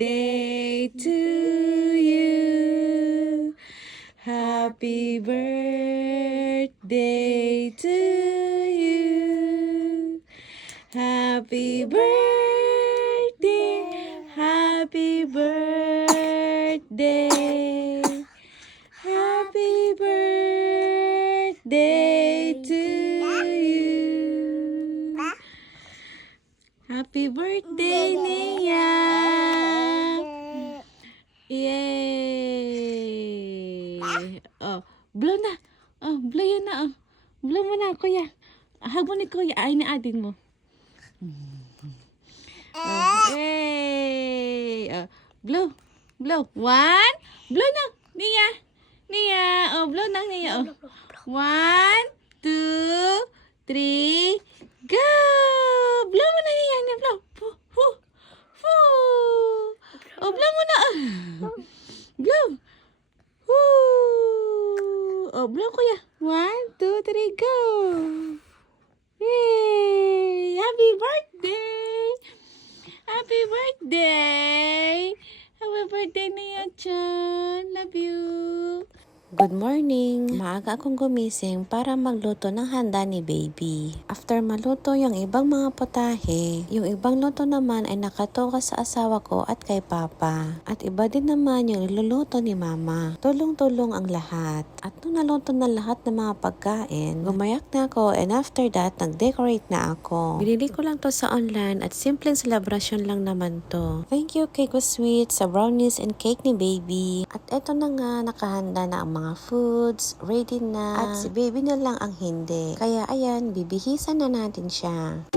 birthday to you. Happy birthday to you. Happy birthday. Happy birthday. Happy birthday to you. Happy birthday, Nia! Yay! Oh, blow na. Oh, blow yun na. Oh. Blow mo na, kuya. Hug mo ni kuya. Ay, ni atin mo. Oh, yay! Oh, blow. Blow. One. Blow na. Nia. Nia. Oh, blow na, Nia. Oh. 1, 2, 3, go! Blow mo na, Nia. Nia, blow. Fu, fu, fu. Oh, blow mo na. Blow. Woo! Oh, blow kuya. 1, 2, 3, go! Yay! Happy birthday! Happy birthday! Happy birthday na Chan! Love you! Good morning! Maaga akong gumising para magluto ng handa ni baby. After maluto yung ibang mga potahe, yung ibang luto naman ay nakatoka sa asawa ko at kay papa. At iba din naman yung iluluto ni mama. Tulong-tulong ang lahat. At nung naluto na lahat ng mga pagkain, gumayak na ako and after that, nag-decorate na ako. Binili ko lang to sa online at simpleng celebration lang naman to. Thank you Cake Was Sweet sa brownies and cake ni baby. At eto na nga, nakahanda na ang mga foods, ready na, at si baby na lang ang hindi. Kaya ayan, bibihisan na natin siya.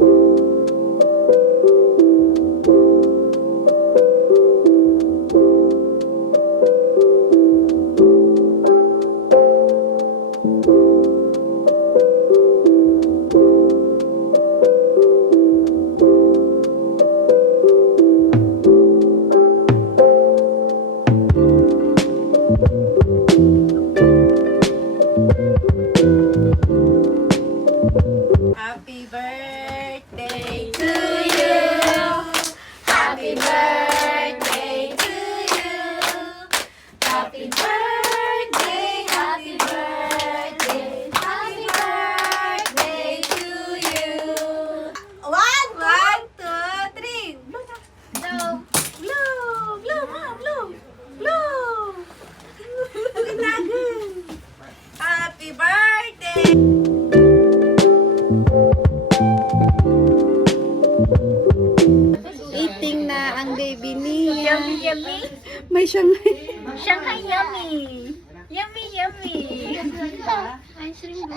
Happy birthday to you. Happy birthday to you. Happy birthday, happy birthday, happy birthday to you. One, two, three. Blow, blow, blow, ma, blow, blow. Happy birthday. Eating na ang baby niya. Yummy, yummy. May Shanghai. Shanghai yummy. Yummy, yummy. Ice cream.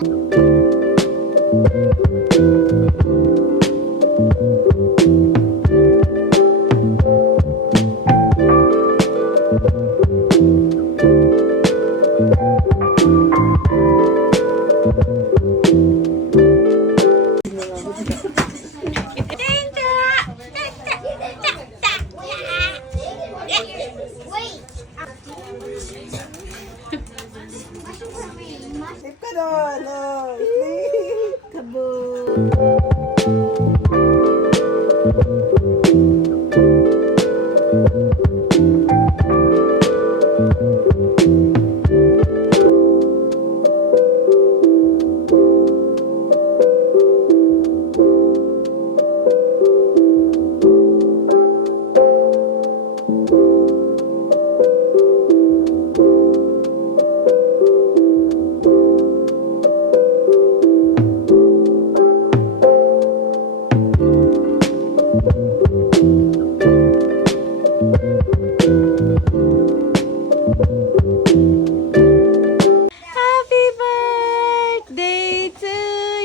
Happy birthday to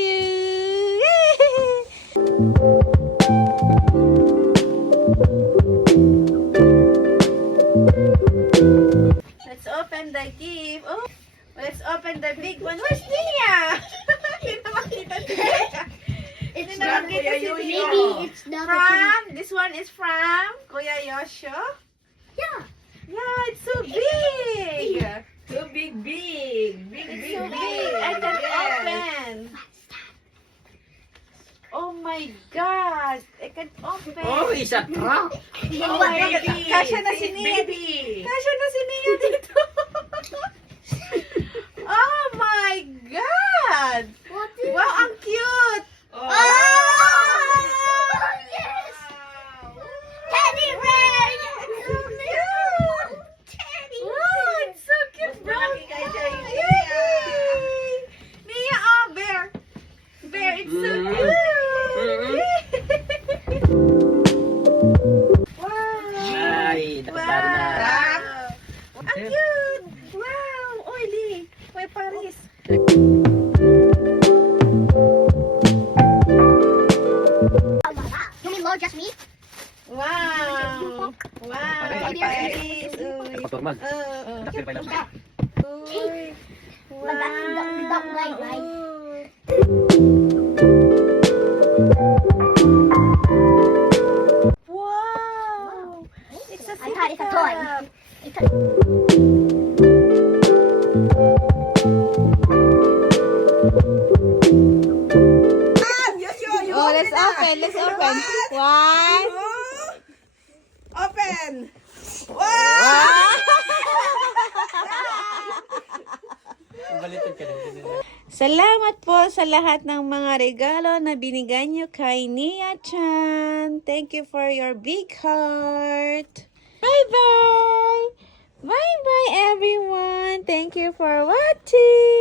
you. Yay! Let's open the gift. Oh, let's open the big one. Where's Nia? Hindi na makita si Nia. Hindi na makita si Nia. It's not From, this one is from Kuya Yosho. Yeah. Yeah, it's so big. So big. It's so big. I can open. Oh my God! I can't open. Oh, isa trap. Oh my God! Kasha na si Nia. Kasha na si Nia dito. Oh my God! Wow, ang cute! Oh, yes! Teddy bear! It's so cute! Teddy bear! It's so cute, bro! Yay! Nia, oh, bear! Bear, it's so cute! Wow! Ay, nakataro na. Wow! Ang cute! Wow! Oily! May Paris! You mean Lord just me? Wow! Wow! May Paris! Uy! Kapagmag. Dapil pa lang. Uy! Without light, right? Uy. Wow! It's a I thought it's a toy. cup. It's a- Oh, let's open. Let's open. One. Open! Balitan ka din. Salamat po sa lahat ng mga regalo na binigay niyo kay Nia-chan. Thank you for your big heart. Bye-bye! Bye-bye, everyone! Thank you for watching!